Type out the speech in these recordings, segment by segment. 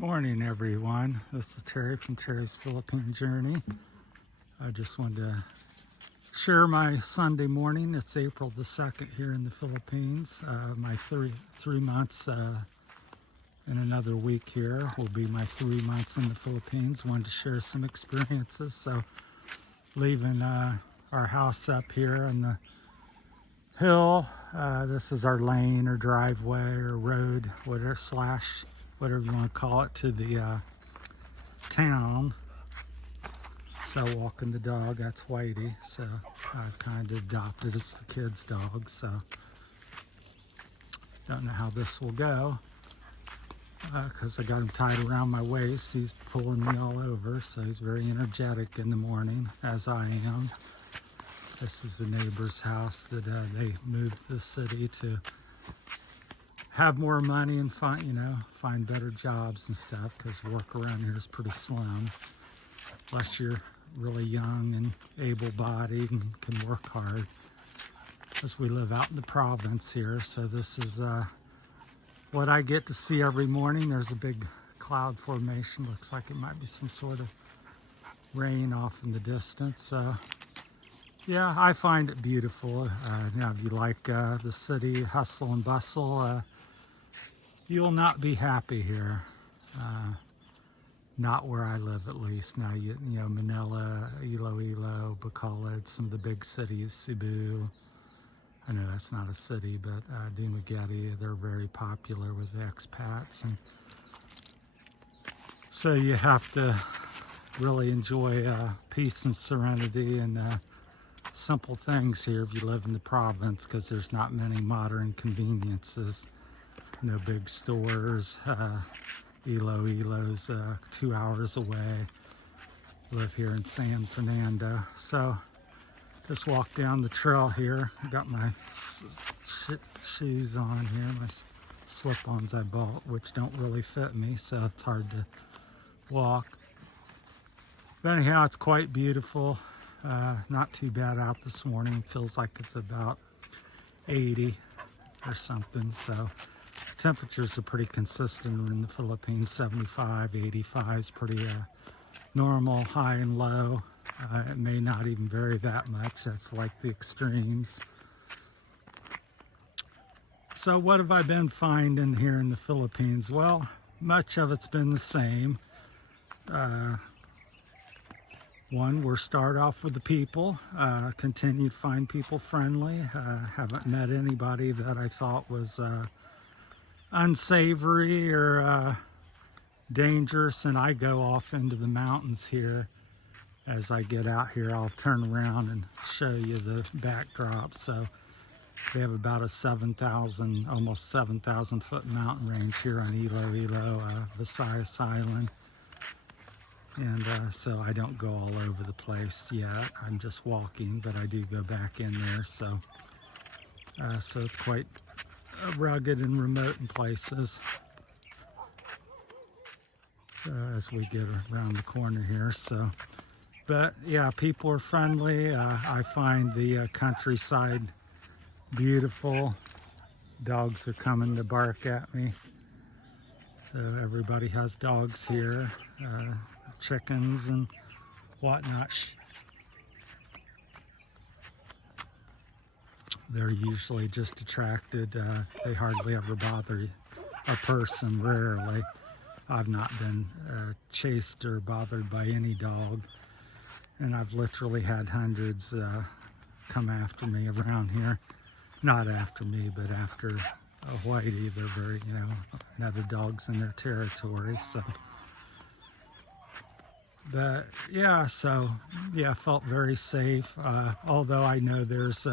Morning, everyone. This is Terry from Terry's Philippine Journey. I just wanted to share my Sunday morning. It's April the 2nd here in the Philippines. My three months in another week here will be my 3 months in the Philippines. Wanted to share some experiences. So leaving our house up here on the hill. This is our lane or driveway or road, whatever whatever you want to call it, to the town. So walking the dog, that's Whitey. So I've kind of adopted, it's the kid's dog. So don't know how this will go because I got him tied around my waist. He's pulling me all over, so he's very energetic in the morning, as I am. This is the neighbor's house that they moved to the city to have more money and find better jobs and stuff, because work around here is pretty slim unless you're really young and able-bodied and can work hard, because we live out in the province here. So this is what I get to see every morning. There's a big cloud formation. Looks like it might be some sort of rain off in the distance. Yeah, I find it beautiful. If you like the city hustle and bustle, you'll not be happy here. Not where I live, at least. Now, you know, Manila, Iloilo, Bacolod, some of the big cities, Cebu. I know that's not a city, but Dumaguete, they're very popular with the expats. And so you have to really enjoy peace and serenity and simple things here if you live in the province, because there's not many modern conveniences. No big stores. Iloilo's 2 hours away. Live here in San Fernando. So just walk down the trail here. I got my shoes on here, my slip-ons I bought, which don't really fit me, so it's hard to walk. But anyhow, it's quite beautiful. Not too bad out this morning. Feels like it's about 80 or something. So temperatures are pretty consistent in the Philippines. 75, 85 is pretty normal, high and low. It may not even vary that much. That's like the extremes. So what have I been finding here in the Philippines? Well, much of it's been the same. One, we'll start off with the people. Continue to find people friendly. Haven't met anybody that I thought was unsavory or dangerous. And I go off into the mountains here. As I get out here, I'll turn around and show you the backdrop. So they have about a 7,000, almost 7,000 foot mountain range here on Iloilo, Visayas Island. And so I don't go all over the place yet. I'm just walking, but I do go back in there. So it's quite rugged and remote in places. So as we get around the corner here, but yeah, people are friendly. I find the countryside beautiful. Dogs are coming to bark at me. So everybody has dogs here. Chickens and whatnot. They're usually just attracted. They hardly ever bother a person, rarely. I've not been chased or bothered by any dog. And I've literally had hundreds come after me around here. Not after me, but after Whitey. They're very, another dog's in their territory. So. But yeah, I felt very safe. Although I know there's,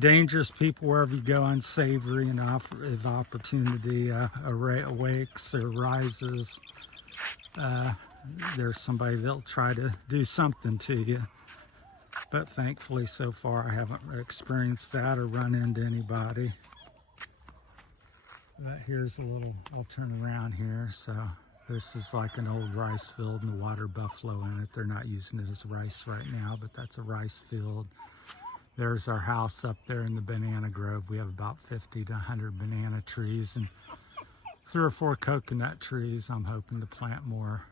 dangerous people wherever you go, unsavory, and if opportunity awakes or rises, there's somebody that'll try to do something to you. But thankfully, so far, I haven't experienced that or run into anybody. But here's I'll turn around here, so. This is like an old rice field and the water buffalo in it. They're not using it as rice right now, but that's a rice field. There's our house up there in the banana grove. We have about 50 to 100 banana trees and 3 or 4 coconut trees. I'm hoping to plant more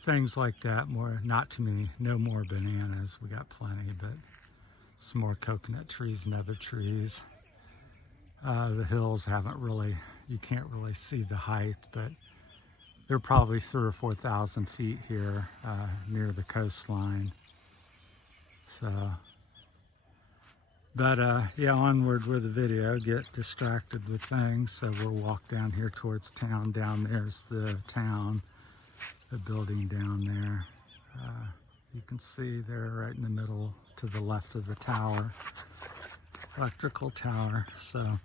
things like that. More, not too many, no more bananas. We got plenty, but some more coconut trees and other trees. The hills haven't really, you can't really see the height, but they're probably 3,000 or 4,000 feet here near the coastline. So, but yeah, onward with the video. Get distracted with things. So we'll walk down here towards town. Down there's the town, the building down there. You can see there right in the middle to the left of the tower, electrical tower. So,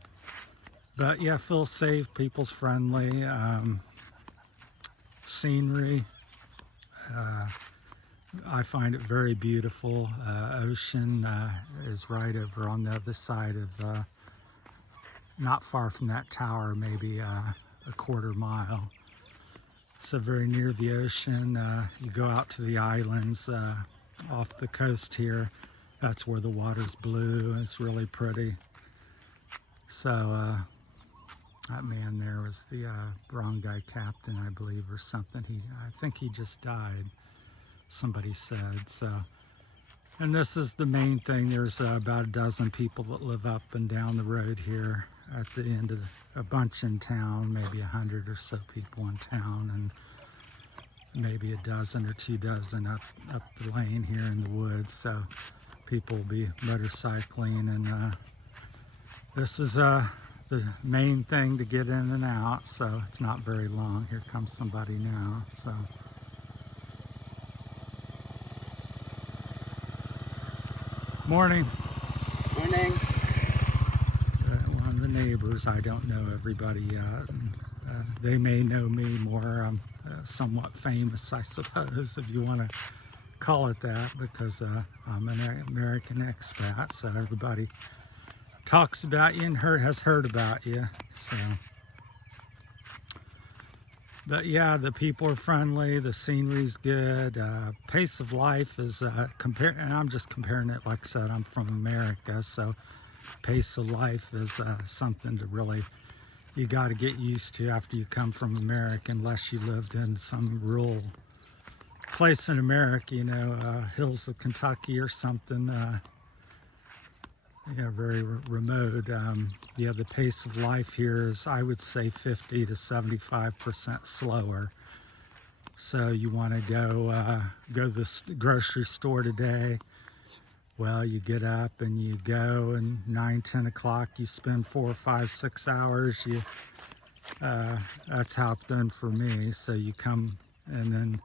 but yeah, feels safe, people's friendly, scenery. I find it very beautiful. Ocean is right over on the other side of, not far from that tower, maybe a quarter mile. So very near the ocean. You go out to the islands off the coast here. That's where the water's blue. It's really pretty. So that man there was the barangay captain, I believe, or something. I think he just died, somebody said. So, and this is the main thing. There's about a dozen people that live up and down the road here. At the end of a bunch in town, maybe 100 or so people in town, and maybe a dozen or 2 dozen up the lane here in the woods. So people will be motorcycling, and this is the main thing to get in and out. So it's not very long. Here comes somebody now. So. Morning. Morning. One of the neighbors, I don't know everybody yet. They may know me more. I'm somewhat famous, I suppose, if you want to call it that, because I'm an American expat, so everybody talks about you and has heard about you. So, but yeah, the people are friendly, the scenery's good, pace of life is and I'm just comparing it, like I said, I'm from America, so pace of life is something to really, you got to get used to after you come from America, unless you lived in some rural place in America, you know, hills of Kentucky or something, you know, very remote. Yeah, the pace of life here is, I would say, 50 to 75% slower. So you want to go to the grocery store today. Well, you get up and you go, and 9, 10 o'clock, you spend 4, 5, 6 hours. That's how it's been for me. So you come, and then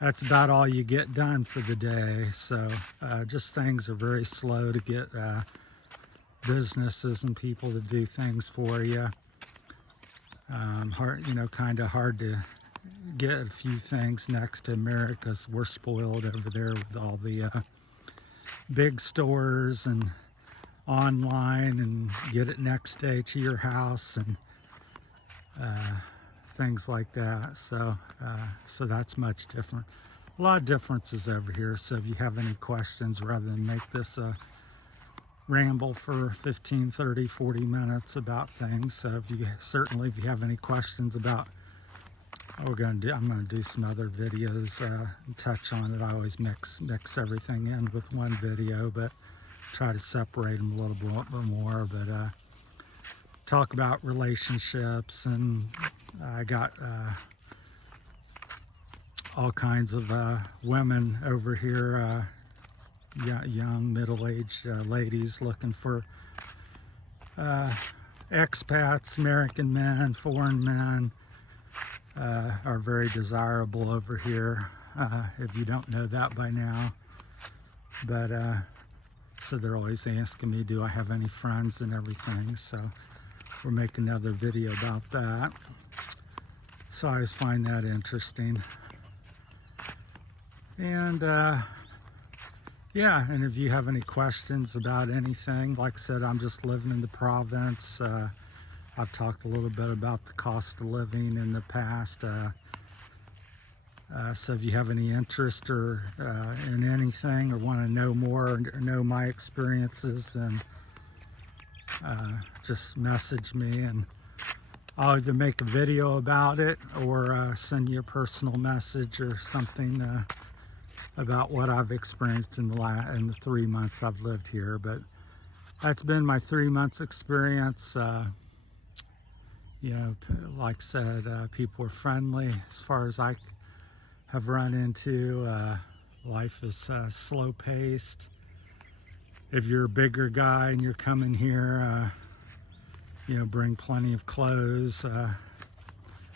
that's about all you get done for the day. So just things are very slow to get businesses and people to do things for you. Hard, you know, kind of hard to get a few things next to America, 'cause we're spoiled over there with all the big stores and online, and get it next day to your house, and things like that. So so that's much different. A lot of differences over here. So if you have any questions, rather than make this a ramble for 15, 30, 40 minutes about things, so if you have any questions about what I'm going to do some other videos and touch on it. I always mix everything in with one video, but try to separate them a little bit more. But talk about relationships, and I got all kinds of women over here, young middle-aged ladies looking for expats. American men, foreign men are very desirable over here, if you don't know that by now. But so they're always asking me, do I have any friends and everything. So we'll make another video about that. So I always find that interesting. And yeah, and if you have any questions about anything, like I said, I'm just living in the province. I've talked a little bit about the cost of living in the past. So if you have any interest or in anything, or want to know more, or know my experiences, then just message me, and I'll either make a video about it or send you a personal message or something about what I've experienced in the 3 months I've lived here. But that's been my 3 months experience. You know, like I said, people are friendly as far as I have run into. Life is slow paced. If you're a bigger guy and you're coming here, you know, bring plenty of clothes,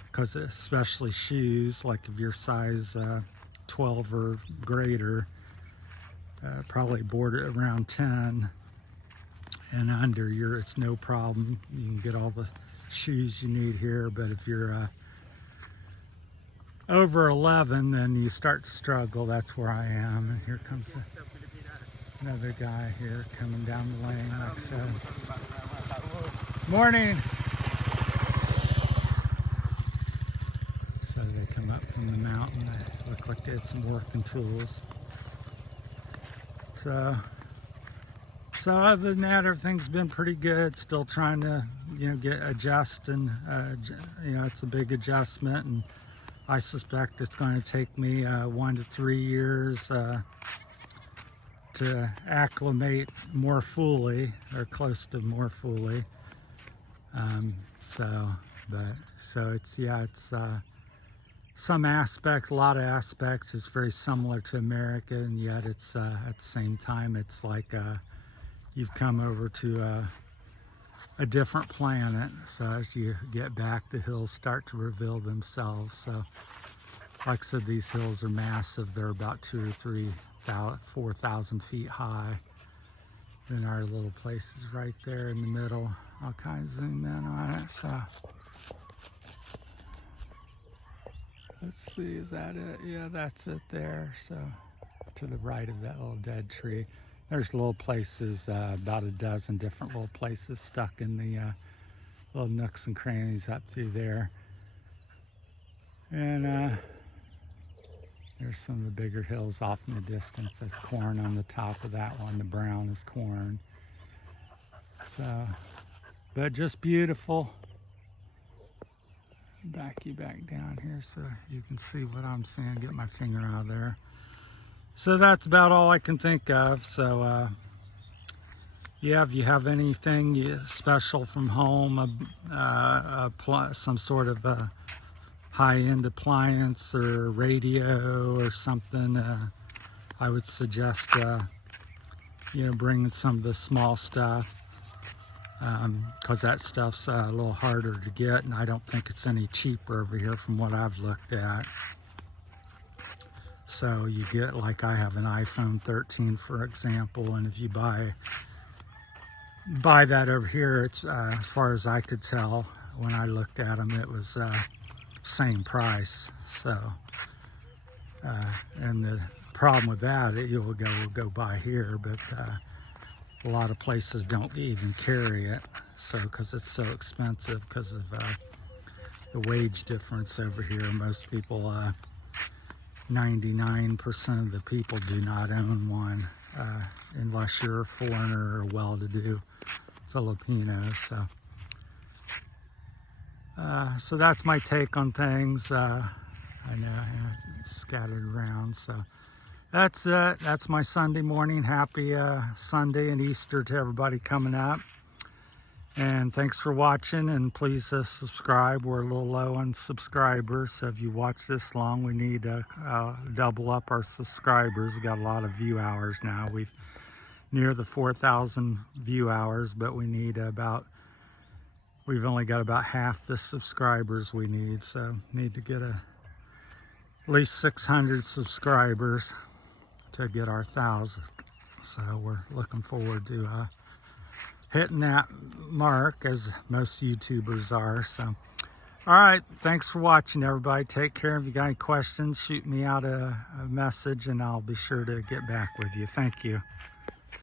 because especially shoes, like if you're size 12 or greater, probably border around 10 and under, it's no problem. You can get all the shoes you need here. But if you're over 11, then you start to struggle. That's where I am. And here comes another guy here coming down the lane, like I said. Morning. So they come up from the mountain. They look like they had some working tools. So other than that, everything's been pretty good. Still trying to, you know, adjust, and you know, it's a big adjustment, and I suspect it's going to take me 1 to 3 years to acclimate more fully, or close to more fully. So it's, yeah, it's some aspects, a lot of aspects is very similar to America, and yet it's at the same time it's like you've come over to a different planet. So as you get back, the hills start to reveal themselves. So like I said, these hills are massive. They're about 2,000 or 3,000, 4,000 feet high. Then our little place is right there in the middle. I'll kind of zoom in on it. So let's see, is that it? Yeah, that's it there. So to the right of that little dead tree. There's little places, about a dozen different little places stuck in the little nooks and crannies up through there. And there's some of the bigger hills off in the distance. That's corn on the top of that one. The brown is corn. So, but just beautiful. Back you back down here so you can see what I'm seeing. Get my finger out of there. So that's about all I can think of. So yeah, if you have anything special from home, some sort of high-end appliance or radio or something, I would suggest you know, bringing some of the small stuff, because that stuff's a little harder to get, and I don't think it's any cheaper over here from what I've looked at. So you get, like I have an iPhone 13, for example, and if you buy that over here, it's as far as I could tell when I looked at them, it was same price. So and the problem with that, we'll go buy here, but a lot of places don't even carry it, so because it's so expensive because of the wage difference over here. Most people, 99% of the people do not own one, unless you're a foreigner or well-to-do Filipino. So that's my take on things. I know I scattered around. So that's it. That's my Sunday morning. Happy Sunday and Easter to everybody coming up. And thanks for watching, and please subscribe. We're a little low on subscribers, so if you watch this long, we need to double up our subscribers. We got a lot of view hours now. We've near the 4,000 view hours, but we need we've only got about half the subscribers we need, so need to get at least 600 subscribers to get our 1,000. So we're looking forward to hitting that mark, as most YouTubers are. So all right, thanks for watching, everybody. Take care. If you got any questions, shoot me out a message and I'll be sure to get back with you. Thank you.